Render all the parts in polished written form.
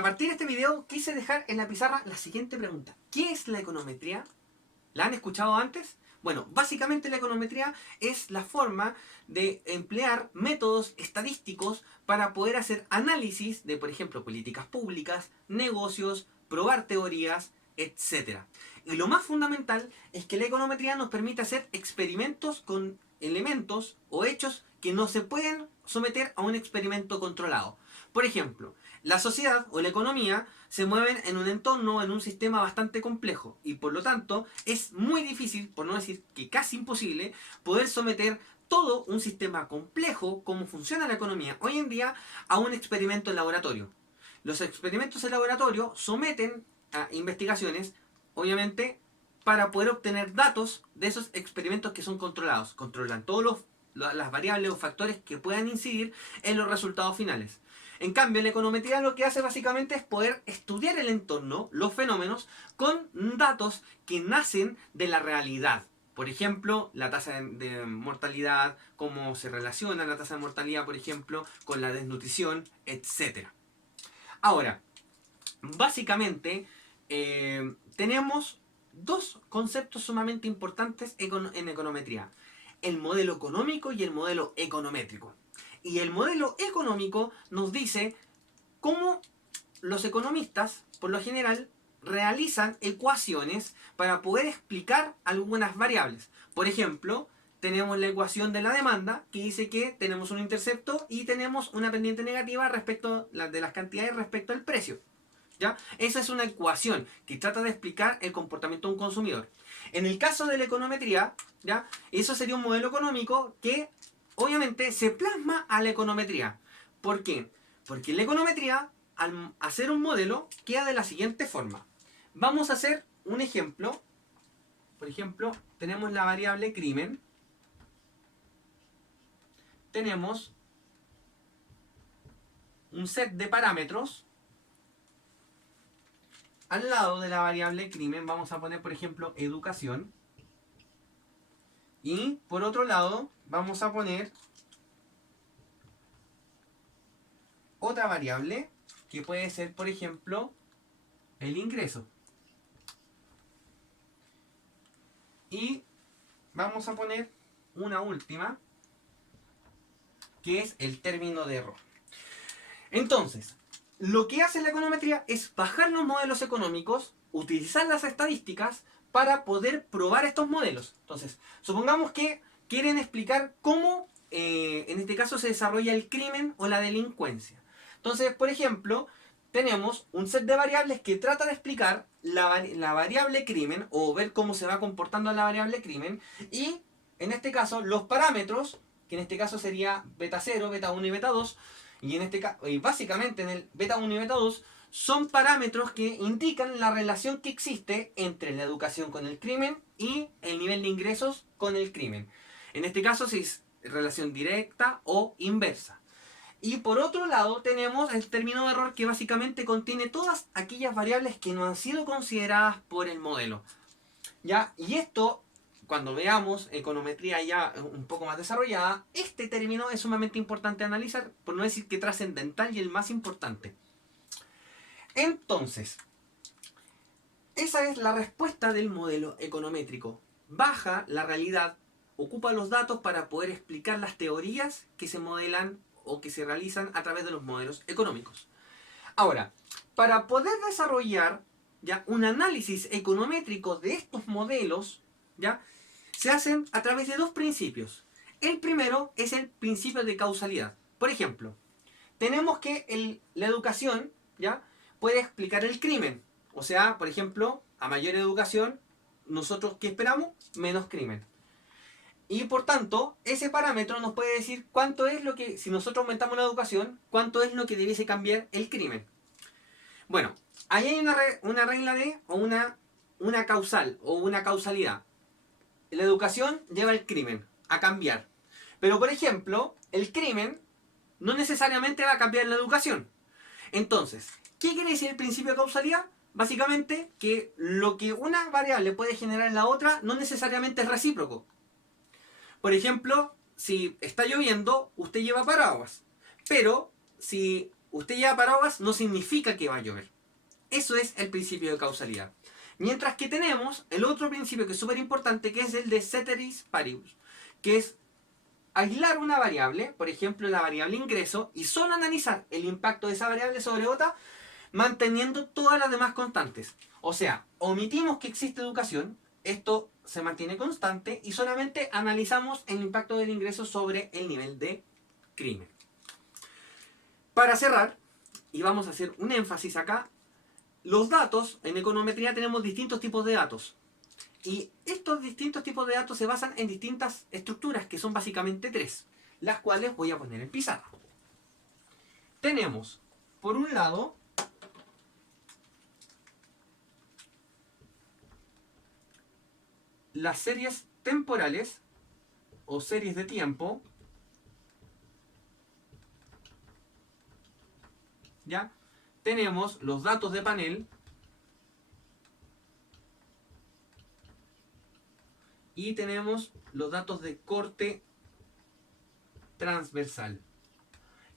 para partir este video quise dejar en la pizarra la siguiente pregunta. ¿Qué es la econometría? ¿La han escuchado antes? Bueno, básicamente la econometría es la forma de emplear métodos estadísticos para poder hacer análisis de, por ejemplo, políticas públicas, negocios, probar teorías, etc. Y lo más fundamental es que la econometría nos permite hacer experimentos con elementos o hechos que no se pueden someter a un experimento controlado. Por ejemplo, la sociedad o la economía se mueven en un entorno, en un sistema bastante complejo y por lo tanto es muy difícil, por no decir que casi imposible, poder someter todo un sistema complejo, como funciona la economía hoy en día, a un experimento en laboratorio. Los experimentos en laboratorio someten a investigaciones, obviamente, para poder obtener datos de esos experimentos que son controlados. Controlan todas las variables o factores que puedan incidir en los resultados finales. En cambio, la econometría lo que hace básicamente es poder estudiar el entorno, los fenómenos, con datos que nacen de la realidad. Por ejemplo, la tasa de mortalidad, cómo se relaciona la tasa de mortalidad, por ejemplo, con la desnutrición, etc. Ahora, básicamente, tenemos dos conceptos sumamente importantes en econometría. El modelo económico y el modelo econométrico. Y el modelo económico nos dice cómo los economistas, por lo general, realizan ecuaciones para poder explicar algunas variables. Por ejemplo, tenemos la ecuación de la demanda, que dice que tenemos un intercepto y tenemos una pendiente negativa respecto de las cantidades respecto al precio. ¿Ya? Esa es una ecuación que trata de explicar el comportamiento de un consumidor. En el caso de la econometría, ¿ya? Eso sería un modelo económico que obviamente se plasma a la econometría. ¿Por qué? Porque la econometría, al hacer un modelo, queda de la siguiente forma. Vamos a hacer un ejemplo. Por ejemplo, tenemos la variable crimen. Tenemos un set de parámetros. Al lado de la variable crimen vamos a poner, por ejemplo, educación. Y por otro lado vamos a poner otra variable que puede ser, por ejemplo, el ingreso. Y vamos a poner una última, que es el término de error. Entonces, lo que hace la econometría es bajar los modelos económicos, utilizar las estadísticas para poder probar estos modelos. Entonces, supongamos que quieren explicar cómo, en este caso, se desarrolla el crimen o la delincuencia. Entonces, por ejemplo, tenemos un set de variables que trata de explicar la variable crimen o ver cómo se va comportando la variable crimen y, en este caso, los parámetros, que en este caso sería beta 0, beta 1 y beta 2, y básicamente en el beta 1 y beta 2 son parámetros que indican la relación que existe entre la educación con el crimen y el nivel de ingresos con el crimen. En este caso si es relación directa o inversa. Y por otro lado tenemos el término de error que básicamente contiene todas aquellas variables que no han sido consideradas por el modelo. ¿Ya? Y esto, cuando veamos econometría ya un poco más desarrollada, este término es sumamente importante analizar, por no decir que trascendental y el más importante. Entonces, esa es la respuesta del modelo econométrico. Baja la realidad, ocupa los datos para poder explicar las teorías que se modelan o que se realizan a través de los modelos económicos. Ahora, para poder desarrollar ya un análisis econométrico de estos modelos, ya se hacen a través de dos principios. El primero es el principio de causalidad. Por ejemplo, tenemos que la educación ya puede explicar el crimen. O sea, por ejemplo, a mayor educación, nosotros ¿qué esperamos? Menos crimen. Y por tanto, ese parámetro nos puede decir cuánto es lo que, si nosotros aumentamos la educación, cuánto es lo que debiese cambiar el crimen. Bueno, ahí hay una regla o una causal o una causalidad. La educación lleva el crimen a cambiar. Pero por ejemplo, el crimen no necesariamente va a cambiar la educación. Entonces, ¿qué quiere decir el principio de causalidad? Básicamente que lo que una variable puede generar en la otra no necesariamente es recíproco. Por ejemplo, si está lloviendo, usted lleva paraguas. Pero si usted lleva paraguas no significa que va a llover. Eso es el principio de causalidad. Mientras que tenemos el otro principio que es súper importante, que es el de ceteris paribus, que es aislar una variable, por ejemplo la variable ingreso, y solo analizar el impacto de esa variable sobre otra, manteniendo todas las demás constantes. O sea, omitimos que existe educación, esto se mantiene constante, y solamente analizamos el impacto del ingreso sobre el nivel de crimen. Para cerrar, y vamos a hacer un énfasis acá, los datos, en econometría tenemos distintos tipos de datos. Y estos distintos tipos de datos se basan en distintas estructuras, que son básicamente tres, las cuales voy a poner en pizarra. Tenemos, por un lado, las series temporales o series de tiempo, ¿ya? Tenemos los datos de panel y tenemos los datos de corte transversal,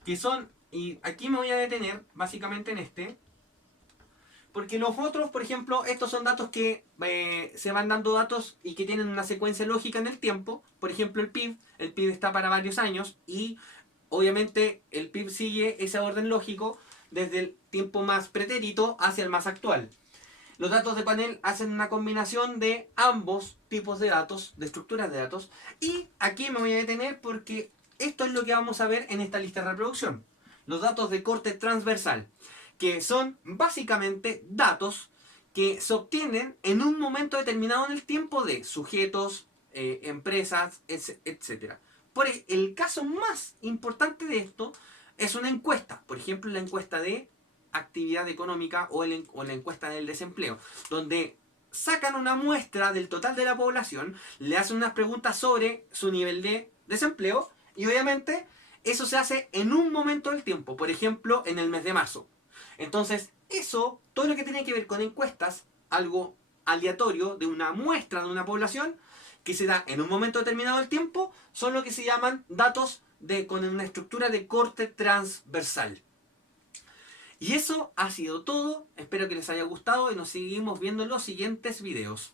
que son, y aquí me voy a detener básicamente en este, porque los otros, por ejemplo, estos son datos que se van dando datos y que tienen una secuencia lógica en el tiempo. Por ejemplo, el PIB está para varios años y obviamente el PIB sigue ese orden lógico desde el tiempo más pretérito hacia el más actual. Los datos de panel hacen una combinación de ambos tipos de datos, de estructuras de datos. Y aquí me voy a detener porque esto es lo que vamos a ver en esta lista de reproducción. Los datos de corte transversal, que son básicamente datos que se obtienen en un momento determinado en el tiempo de sujetos, empresas, etc. Por el caso más importante de esto es una encuesta. Por ejemplo, la encuesta de actividad económica o la encuesta del desempleo, donde sacan una muestra del total de la población, le hacen unas preguntas sobre su nivel de desempleo y obviamente eso se hace en un momento del tiempo, por ejemplo en el mes de marzo. Entonces eso, todo lo que tiene que ver con encuestas, algo aleatorio de una muestra de una población que se da en un momento determinado del tiempo, son lo que se llaman datos con una estructura de corte transversal. Y eso ha sido todo, espero que les haya gustado y nos seguimos viendo en los siguientes videos.